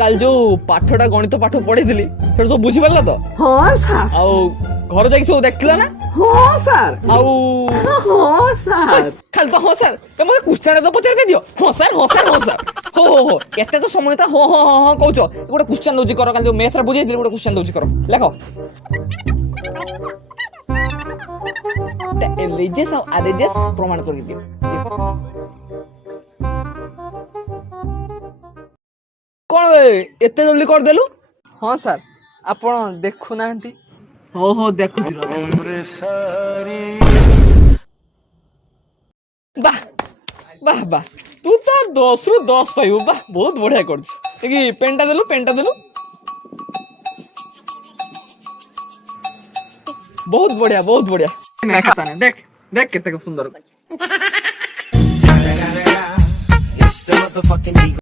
काल जो पाठटा गणित पाठ पढ़ी फिर सब बुझी पारला तो हाँ सर आउ घर जाके सब देखथिला ना हाँ सर आउ हाँ सर खाली तो हाँ सर ते मते क्वेश्चन तो पचार दे दियो हाँ सर हाँ सर हाँ सर हो केते तो समय था हो हो हो कहउछो गोटे क्वेश्चन दोजी करो काल जो मैथ रा बुझेई दिले गोटे क्वेश्चन दोजी करो लेखो ते एलिजेस और आलिजेस प्रमाण कर दियो कौन एते जल्दी कर देलु हाँ सर आपण देखु नांती हो देखु वाह वाह वाह तू तो 10 रु 10 पाइबु वाह बहुत बढ़िया करछ कि पेनटा देलु बहुत बढ़िया देख देख केते सुंदर